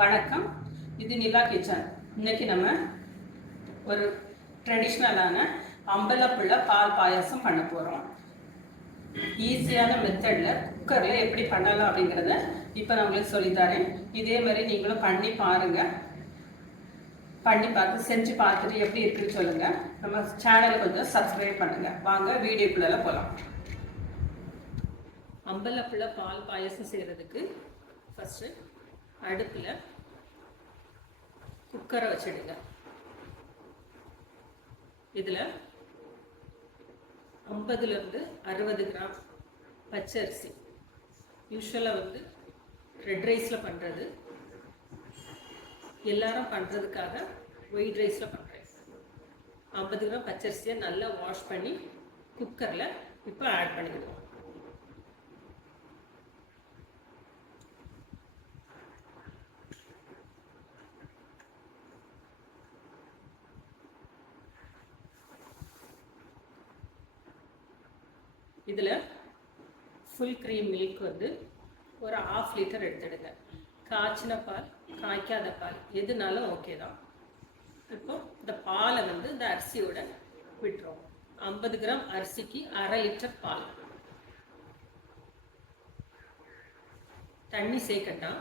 வணக்கம், இது நிலா கிச்சன். இன்னைக்கு நம்ம ஒரு ட்ரெடிஷ்னலான அம்பலப்புள்ள பால் பாயாசம் பண்ண போகிறோம். ஈஸியான மெத்தடில் குக்கரில் எப்படி பண்ணலாம் அப்படிங்கிறத இப்போ நான் உங்களுக்கு சொல்லித்தரேன். இதே மாதிரி நீங்களும் பண்ணி பாருங்கள். பண்ணி பார்த்து செஞ்சு பார்த்துட்டு எப்படி இருக்குன்னு சொல்லுங்கள். நம்ம சேனலை கொஞ்சம் சப்ஸ்கிரைப் பண்ணுங்கள். வாங்க வீடியோக்குள்ளே போகலாம். அம்பலப்புள்ள பால் பாயாசம் செய்கிறதுக்கு ஃபஸ்ட்டு அடுப்பில் குக்கரை வச்சிடுங்க. இதில் 50லேருந்து 60 கிராம் பச்சரிசி, யூஸ்வலாக ரெட் ரைஸில் பண்ணுறது, எல்லாரும் பண்ணுறதுக்காக ஒயிட் ரைஸில் பண்ணுறேன். 50 கிராம் பச்சரிசியை நல்லா வாஷ் பண்ணி குக்கரில் இப்போ ஆட் பண்ணிடுவோம். இதில் ஃபுல் க்ரீம் மில்க் ஒரு 1/2 லிட்டர் எடுத்துடுங்க. காய்ச்சின பால், காய்க்காத பால் எதுனாலும் ஓகே தான். இப்போ இந்த பாலை இந்த அரிசியோட விட்டுருவோம். 50 கிராம் அரிசிக்கு 1/2 லிட்டர் பால். தண்ணி சேர்க்கட்டா.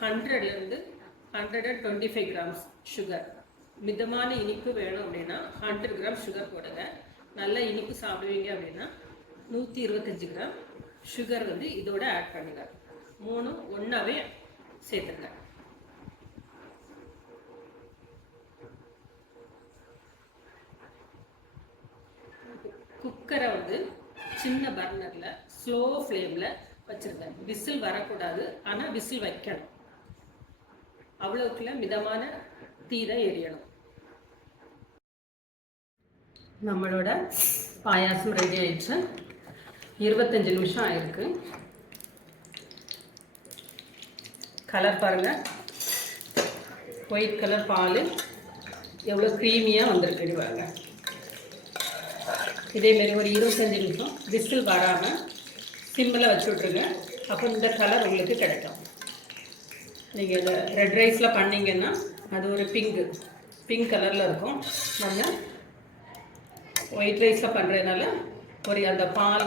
ஹண்ட்ரட்லேருந்து 125 கிராம்ஸ் சுகர். மிதமான இனிப்பு வேணும் அப்படின்னா 100 கிராம் சுகர் போடுங்க. நல்ல இனிப்பு சாப்பிடுவீங்க அப்படின்னா 125 கிராம் சுகர் இதோட ஆட் பண்ணுங்க. 3 ஒன்றாவே சேர்த்துங்க. குக்கரை சின்ன பர்னரில் ஸ்லோ ஃப்ளேமில் வச்சுருங்க. விசில் வரக்கூடாது, ஆனால் விசில் வைக்கணும். அவ்வளவுக்குள்ள மிதமான தீர எரியணும். நம்மளோட பாயாசம் ரெடி ஆயிடுச்சு. 25 நிமிஷம் ஆயிருக்கு. கலர் பாருங்க, ஒயிட் கலர் பால் எவ்வளோ க்ரீமியாக வந்திருக்கு பாருங்க. இதேமாரி ஒரு 25 நிமிஷம் விசில் வராமல் சிம்மில் வச்சு விட்ருங்க. அப்போ இந்த கலர் உங்களுக்கு கிடைக்கும். நீங்கள் இதை ரெட் ரைஸில் பண்ணிங்கன்னா அது ஒரு பிங்க் கலரில் இருக்கும். நம்ம ஒயிட் ரைஸில் பண்ணுறதுனால ஒரு அந்த பால்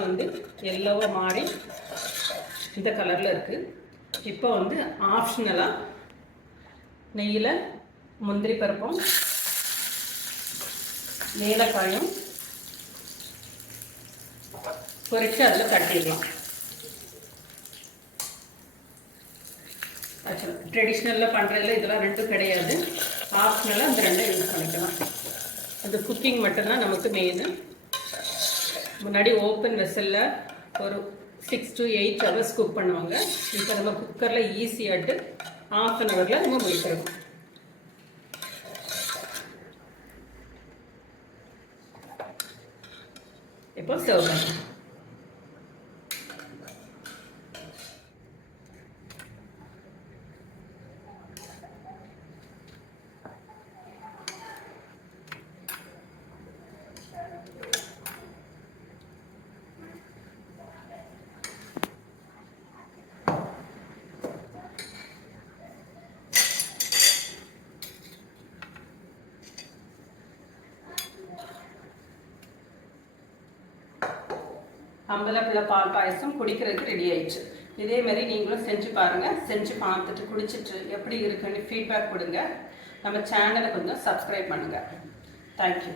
எல்லோவாக மாறி இந்த கலரில் இருக்குது. இப்போ ஆப்ஷனலாக நெய்யில் முந்திரி பருப்பும் ஏலக்காயும் பொரித்து அதில் தட்டிடலாம். ட்ரெடிஷ்னலில் பண்ணுறதுல இதெல்லாம் ரெண்டும் கிடையாது. ஆப்ஷனலாக இந்த ரெண்டும் யூஸ் பண்ணிக்கலாம். அது குக்கிங் மட்டும்தான் நமக்கு மெயின். முன்னாடி ஓப்பன் வெசலில் ஒரு 6 to 8 hours குக் பண்ணுவாங்க. இப்போ நம்ம குக்கரில் ஈஸியாகிட்டு 1/2 hour நம்ம முடிக்கிறோம். இப்போ சர்வ் பண்ணலாம். அம்பலப்புள்ள பால் பாயசம் குடிக்கிறதுக்கு ரெடி ஆயிடுச்சு. இதே மாதிரி நீங்களும் செஞ்சு பாருங்கள். செஞ்சு பார்த்துட்டு குடிச்சிட்டு எப்படி இருக்குன்னு ஃபீட்பேக் கொடுங்க. நம்ம சேனலை கொஞ்சம் சப்ஸ்கிரைப் பண்ணுங்கள். தேங்க்யூ.